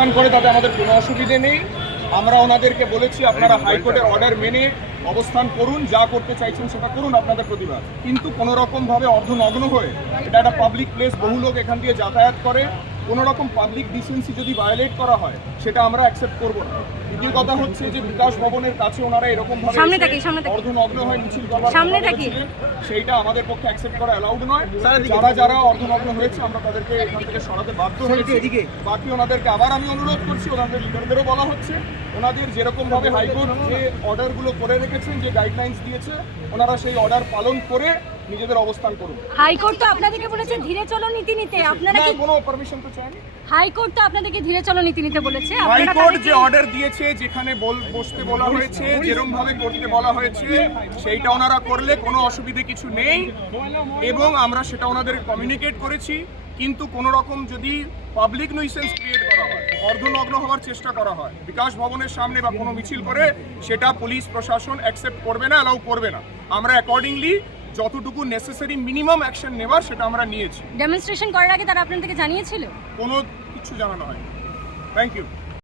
অবস্থান করে তাতে আমাদের কোনো অসুবিধে নেই। আমরা ওনাদেরকে বলেছি আপনারা হাইকোর্টের অর্ডার মেনে অবস্থান করুন, যা করতে চাইছেন সেটা করুন আপনাদের প্রতিবাদ, কিন্তু কোনো রকমভাবে অর্ধনগ্ন হয়ে, এটা একটা পাবলিক প্লেস, বহু লোক এখান দিয়ে যাতায়াত করে, কোনো রকম পাবলিক ডিসেন্সি যদি ভায়োলেট করা হয় সেটা আমরা অ্যাকসেপ্ট করব না। দ্বিতীয় কথা হচ্ছে যে বিকাশ ভবনের কাছে ওনারা এরকম ভাবে অর্ধনগ্ন হয়ে মিছিল করবার সেইটা আমাদের পক্ষে অ্যাকসেপ্ট করা অ্যালাউড নয়। যারা অর্ধনগ্ন হয়েছে আমরা তাদেরকে এখান থেকে সরাতে বাধ্য হয়েছি। বাকি ওনাদেরকে আবার আমি অনুরোধ করছি, ওনাদের লিডারদেরও বলা হচ্ছে ওনাদের যেরকম ভাবে হাইকোর্ট যে অর্ডারগুলো করে রেখেছেন, যে গাইডলাইন্স দিয়েছে, ওনারা সেই অর্ডার পালন করে নিজেদের অবস্থান করুন। হাইকোর্ট তো আপনাদেরকে বলেছে ধীরে চলো নীতি নিতে, আপনারা কি কোনো পারমিশন তো চাইনি? হাইকোর্ট তো আপনাদেরকে ধীরে চলো নীতি নিতে বলেছে। হাইকোর্ট যে অর্ডার দিয়েছে, যেখানে বসতে বলা হয়েছে, যেরকম ভাবে করতে বলা হয়েছে, সেইটা ওনারা করলে কোনো অসুবিধে কিছু নেই এবং আমরা সেটা ওনাদের কমিউনিকেট করেছি। কিন্তু কোনো রকম যদি পাবলিক নুইসেন্স ক্রিয়েট করা হয়, অর্ধনগ্ন হওয়ার চেষ্টা করা হয় বিকাশ ভবনের সামনে বা কোনো মিছিল করে, সেটা পুলিশ প্রশাসন অ্যাকসেপ্ট করবে না, অ্যালাউ করবে না। আমরা অ্যাকর্ডিংলি যতটুকু নেসেসারি মিনিমাম অ্যাকশন নেওয়ার সেটা আমরা নিয়েছি। ডেমনস্ট্রেশন করার আগে তারা আপনাদেরকে জানিয়েছিল? কোনো কিছু জানানো হয়নি। Thank you.